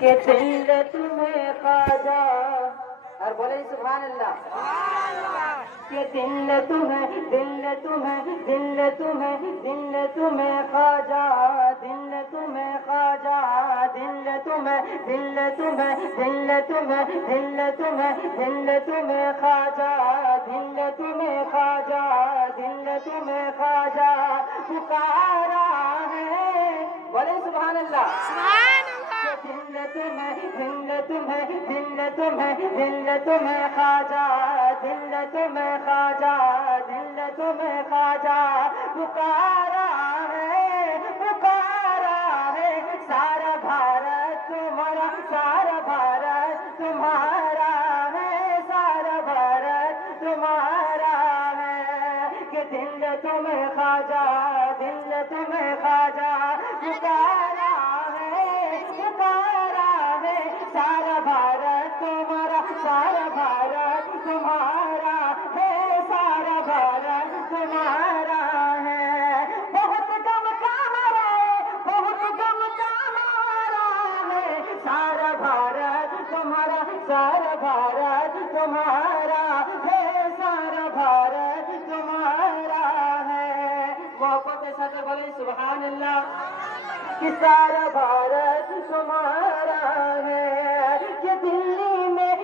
کہ دل تمہیں خواجہ اور بولے سبحان اللہ کہ دل تمہیں خواجہ دل تمہیں خواجہ دل تمہیں خواجہ پکارا ہے بولے سبحان اللہ دل تمہیں خواجہ پکارا ہے سارا بھارت تمہارا سارا بھارت تمہارا ہے سارا بھارت تمہارا ہے کہ دل تمہیں خواجہ پکارا ہے سارا بھارت تمہارا سارا بھارت تمہارا ہے سارا بھارت تمہارا ہے بہت کم کا ہمارا ہے سارا بھارت تمہارا سارا بھارت تمہارا ہے سارا بھارت تمہارا ہے محبت کے ساتھ بولے سبحان اللہ کہ سارا بھارت تمہارا ہے کہ دلی میں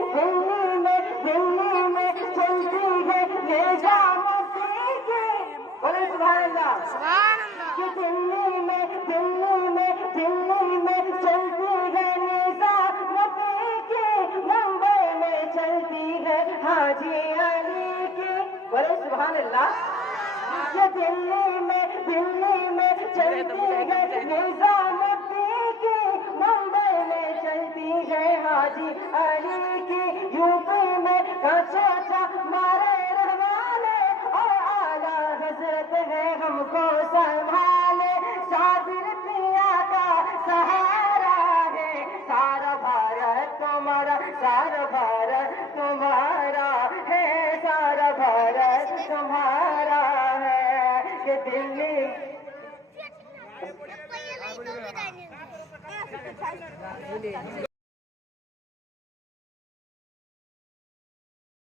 چلتی ہے نظام کی بولے سبحان اللہ کہ دلی میں چلتی ہے نظام کی ممبئی میں چلتی ہے حاجی علی کی بولے سبحان اللہ کہ دلی میں چلتی ہے نظام کی ممبئی میں چلتی ہے حاجی علی کی یو پی میں چاچا مارے رہوانے اور اعلیٰ حضرت ہے ہم کو سنبھالے صابر پیا کا سہارا ہے سارا بھارت تمہارا سارا بھارت تمہارا ہے سارا بھارت تمہارا ہے کہ دلی